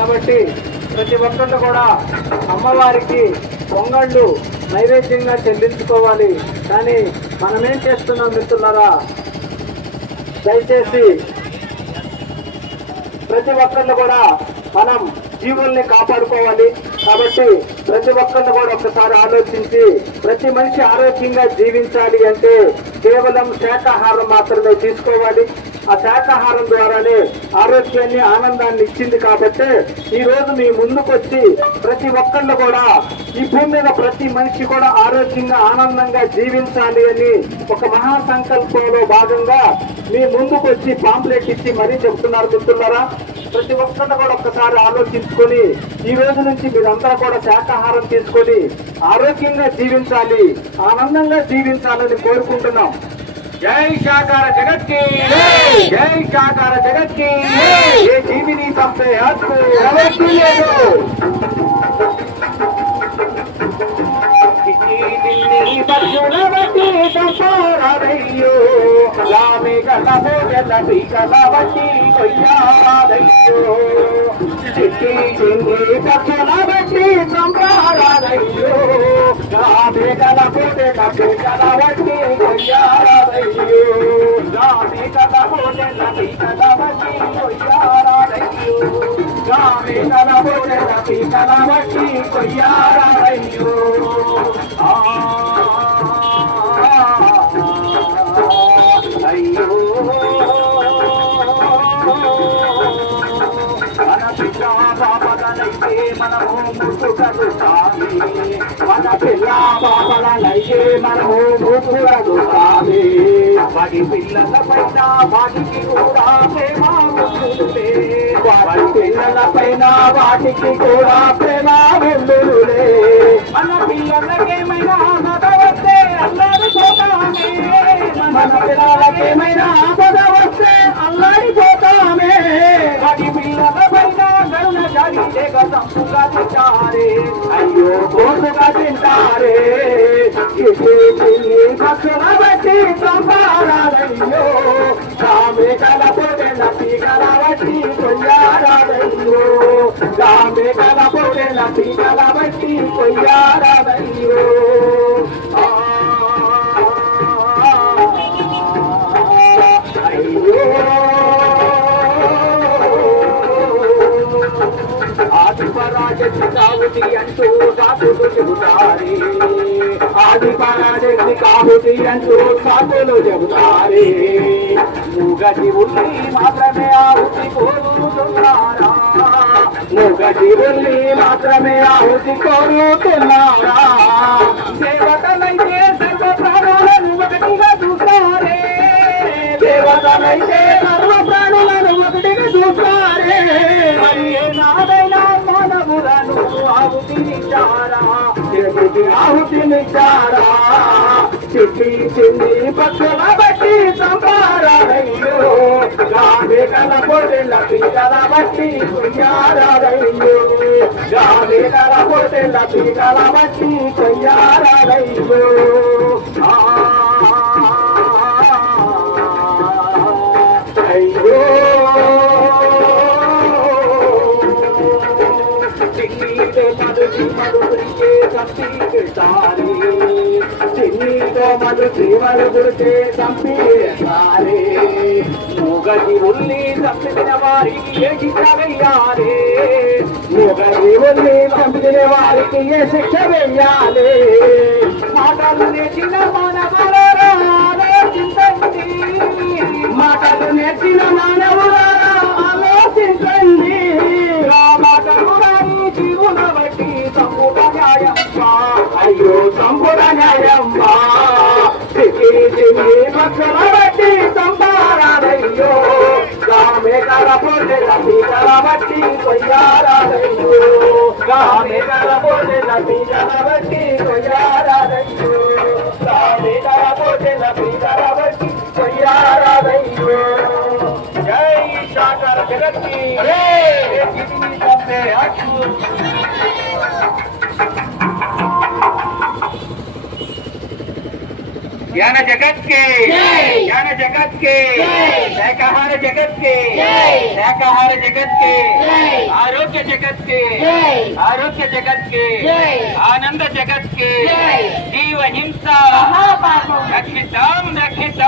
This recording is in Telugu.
కాబట్టి ప్రతి ఒక్కళ్ళు కూడా అమ్మవారికి పొంగళ్ళు నైవేద్యంగా చెల్లించుకోవాలి. కానీ మనమేం చేస్తున్నాం మిత్రులరా? దయచేసి ప్రతి ఒక్కళ్ళు కూడా మనం జీవుల్ని కాపాడుకోవాలి. కాబట్టి ప్రతి ఒక్కళ్ళు కూడా ఒకసారి ఆలోచించి ప్రతి మనిషి ఆరోగ్యంగా జీవించాలి అంటే కేవలం శాకాహారం మాత్రమే తీసుకోవాలి. ఆ శాకాహారం ద్వారానే ఆరోగ్యాన్ని ఆనందాన్ని ఇచ్చింది కాబట్టి ఈ రోజు మీ ముందుకొచ్చి ప్రతి ఒక్కళ్ళు కూడా ఈ భూమి మీద ప్రతి మనిషి కూడా ఆరోగ్యంగా ఆనందంగా జీవించాలి అని ఒక మహా సంకల్పంలో భాగంగా మీ ముందుకు వచ్చి పాంప్లెట్ ఇచ్చి మరీ చెప్తున్నారు మిత్రులారా ప్రతి ఒక్కళ్ళు కూడా ఒక్కసారి ఆలోచించుకొని ఈ రోజు నుంచి మీరంతా కూడా శాకాహారం తీసుకొని ఆరోగ్యంగా జీవించాలి ఆనందంగా జీవించాలని కోరుకుంటున్నాం. జై శాకార జగత్కి. జై. శాకార జగత్కి. ఏ జీవిని చంపే హక్కు ఎవరికీ లేదు. పశువులవయ్యో రామే కొయ్యారాదయ్యో చిట్టి చింగి పక్షుల భోజన బాబలైతే మనము ముట్టుకలుస్తామి మన పిల్ల బాబలైతే మనము ముట్టుకలుస్తామి వాటి పిల్లల పైన వాటికి కూడా ప్రేమ ఉండులే వాటి పిల్లల పైన వాటికి కూడా ప్రేమ వెళ్ళులే మన పిల్లలకేమైనా ఆపద వస్తే అల్లాడిపోతామే మన పిల్లలకేమైనా ఆపద వస్తే అల్లాడిపోతామే వాటి పిల్లల తప్పుగా తింటారే అయ్యో కోసుగా తింటారే ఇది బట్టి సంపారాలయ్యో సామె కల పీకల బట్టి కొయ్యారాలయ్యో. సామె కల పీకల బట్టి కొయ్యారాలయ్యో ఆదిపరాజకి అంటూ సాకులు చెబుతారే. ఆదిపరాజకి కావుతి అంటూ సాకులు చెబుతారే. మూగటి ఉల్లి మాత్రమే ఆహుతి కోరుతున్నారా? మూగటి ఉల్లి మాత్రమే ఆహుతి కోరుతున్నారా? ఆహుతినిచ్చారా? చిట్టి చిన్ని బట్టి సంపారారయ్యో గామె కల పొడెల పీకల బట్టి కొయ్యారయ్యో గామె కల పొడెల పీకల బట్టి కొయ్యారయ్యో చిన్నీతో మధుచి మధురికే చంపి పెడతారే ఉల్లి చంపిన వారికి ఏ శిక్ష వెయ్యాలి? మూగటి ఉల్లి చంపిన వారికి ఏ శిక్ష వెయ్యాలి? మాటలు నేర్చిన మానవ ఆలోచించండి మాటలు నేర్చిన మానవ బట్టి కొయ్యారాలయ్యో గామె కల పొడెల పీకల బట్టి కొయ్యారాలయ్యో గామె కల పొడెల పీకల బట్టి కొయ్యారాలయ్యో జై శాకర జగత్కి గిరిని తప్పే హక్కు ज्ञान जगत के। ज्ञान जगत के। सहकार जगत के। सहकार जगत के। आरोग्य जगत के। आरोग्य जगत के। आनंद जगत के। जीव हिंसा। रक्षित रक्षित